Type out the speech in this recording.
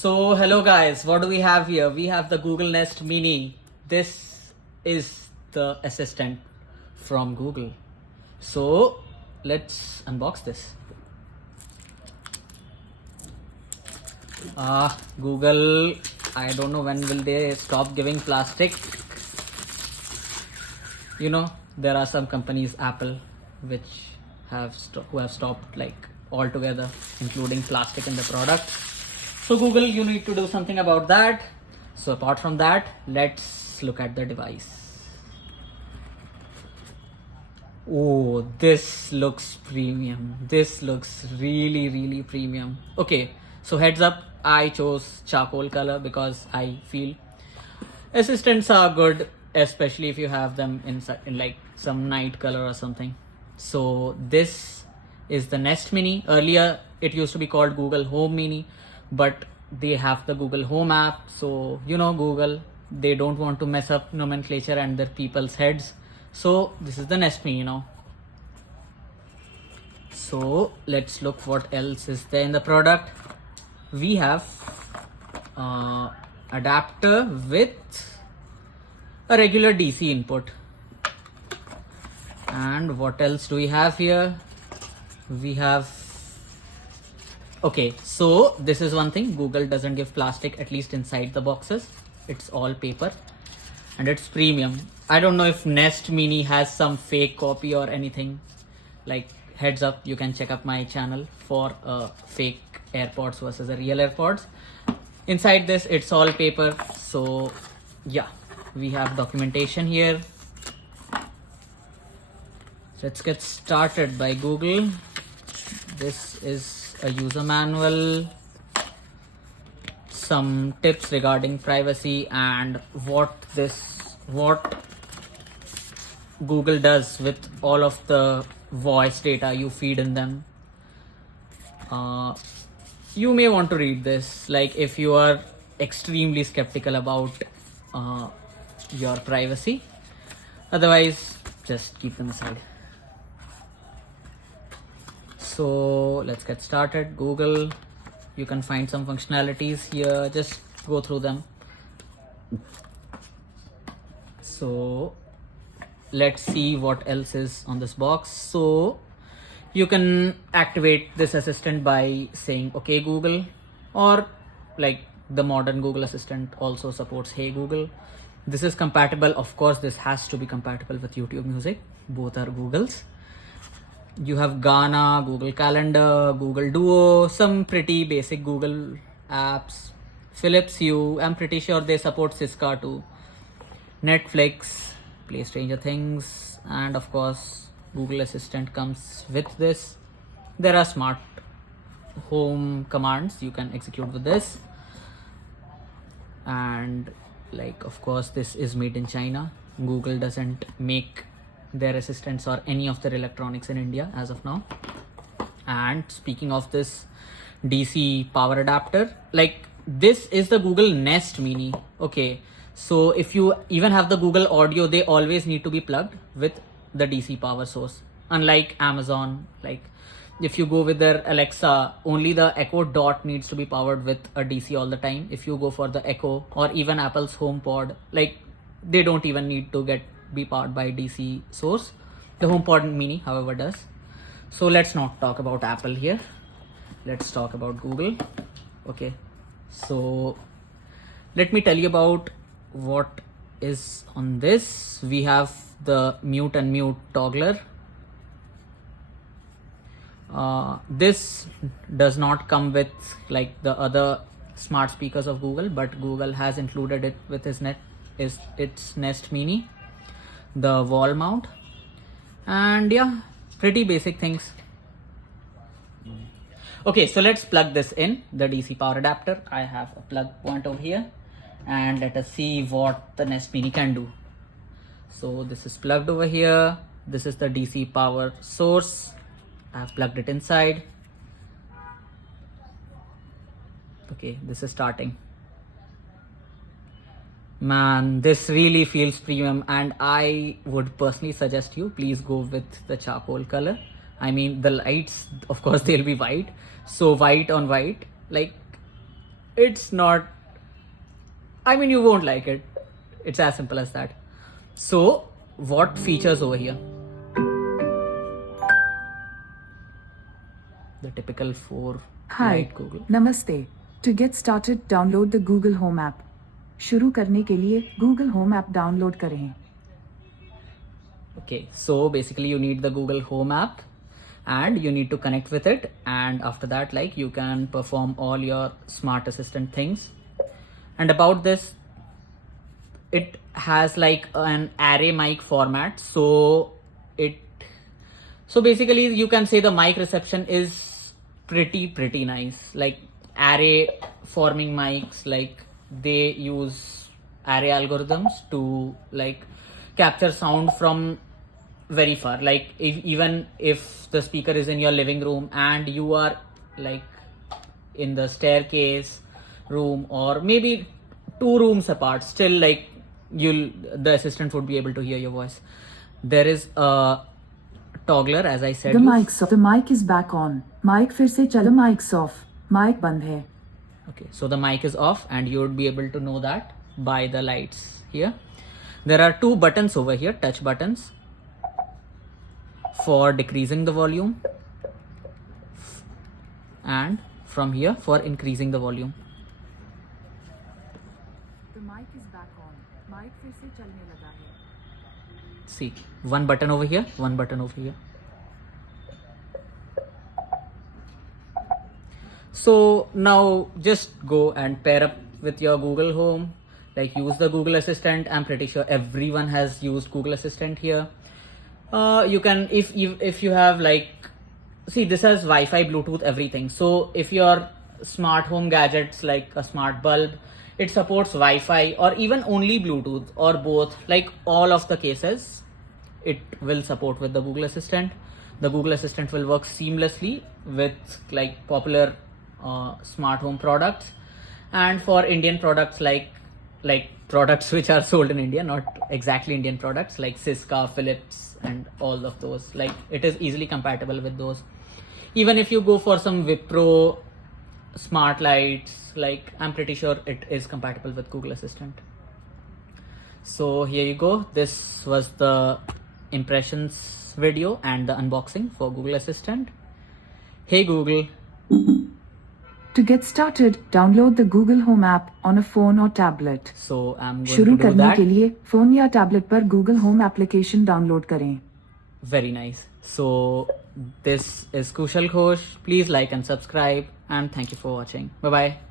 So hello guys, what do we have here? We have the Google Nest Mini. This is the assistant from Google. So let's unbox this. Google, I don't know when will they stop giving plastic. There are some companies, Apple, which who have stopped like altogether including plastic in the product. So Google, you need to do something about that. So apart from that, let's look at the device. Oh, this looks premium. This looks really premium. Okay, so heads up, I chose charcoal color because I feel assistants are good, especially if you have them in like some night color or something. So this is the Nest Mini. Earlier it used to be called Google Home Mini, but they have the Google Home app. So Google, they don't want to mess up nomenclature and their people's heads. So this is the Nest Mini. So let's look what else is there in the product. We have adapter with a regular DC input. And what else do we have here? We have, okay, so this is one thing. Google doesn't give plastic, at least inside the boxes. It's all paper and it's premium. I don't know if Nest Mini has some fake copy or anything. Like, heads up, you can check up my channel for fake AirPods versus a real AirPods. Inside this, it's all paper. So yeah, we have documentation here. Let's get started by Google. This is a user manual, some tips regarding privacy and what Google does with all of the voice data you feed in them. You may want to read this, like if you are extremely skeptical about your privacy. Otherwise, just keep them aside. So let's get started. Google, you can find some functionalities here, just go through them. So let's see what else is on this box. So you can activate this assistant by saying okay Google, or like the modern Google Assistant also supports Hey Google. This is compatible, of course this has to be compatible with YouTube Music, both are Google's. You have Gaana, Google Calendar, Google Duo, some pretty basic Google apps. Philips Hue, I'm pretty sure they support Siska too. Netflix, Play Stranger Things, and of course Google Assistant comes with this. There are smart home commands you can execute with this. And like, of course, this is made in China. Google doesn't make their assistants or any of their electronics in India as of now. And speaking of this DC power adapter, like this is the Google Nest Mini. Okay, so if you even have the Google Audio, they always need to be plugged with the DC power source. Unlike Amazon, like if you go with their Alexa, only the Echo Dot needs to be powered with a DC all the time. If you go for the Echo or even Apple's HomePod, like they don't even need to be powered by DC source. The HomePod Mini, however, does. So let's not talk about Apple here. Let's talk about Google. Okay, so let me tell you about what is on this. We have the mute and mute toggler. This does not come with like the other smart speakers of Google, but Google has included it with its Nest Mini. The wall mount, and yeah, pretty basic things. Okay, so let's plug this in, the DC power adapter. I have a plug point over here, and let us see what the Nest Mini can do. So this is plugged over here. This is the DC power source. I have plugged it inside. Okay, this is starting. Man, this really feels premium, and I would personally suggest you please go with the charcoal color. I mean, the lights, of course, they'll be white. So white on white, like it's not, I mean, you won't like it. It's as simple as that. So what features over here? The typical 4 Hi, light Google. Namaste. To get started, download the Google Home app. शुरू करने के लिए Google Home app download करें. Okay, so basically you need the Google Home app and you need to connect with it, and after that, like, you can perform all your smart assistant things. And about this, it has like an array mic format, so basically you can say the mic reception is pretty nice. Like, array forming mics, like, they use array algorithms to like capture sound from very far. Like, even if the speaker is in your living room and you are like in the staircase room or maybe 2 rooms apart, still, like, the assistant would be able to hear your voice. There is a toggler, as I said. The mic is back on. Mic फिर से चलो. Mic's off. Mic बंद है. Okay, so the mic is off and you would be able to know that by the lights here. There are 2 buttons over here, touch buttons, for decreasing the volume and from here for increasing the volume. The mic is back on. Mic फिर से चलने लगा है. See, 1 button over here, 1 button over here. So now just go and pair up with your Google Home, like, use the Google Assistant. I'm pretty sure everyone has used Google Assistant here. You can, if you have, like, see, this has Wi-Fi, Bluetooth, everything. So if your smart home gadgets, like a smart bulb, it supports Wi-Fi or even only Bluetooth or both, like all of the cases, it will support with the Google Assistant. The Google Assistant will work seamlessly with like popular smart home products, and for Indian products, like products which are sold in India, not exactly Indian products, like Cisco, Philips, and all of those, like, it is easily compatible with those. Even if you go for some Wipro smart lights, like, I'm pretty sure it is compatible with Google Assistant. So here you go. This was the impressions video and the unboxing for Google Assistant. Hey Google. To get started, download the Google Home app on a phone or tablet. So I'm going शुरू to do करने that. के लिए phone या tablet पर Google Home application download करें. Very nice. So this is Kushal Ghosh. Please like and subscribe, and thank you for watching. Bye bye.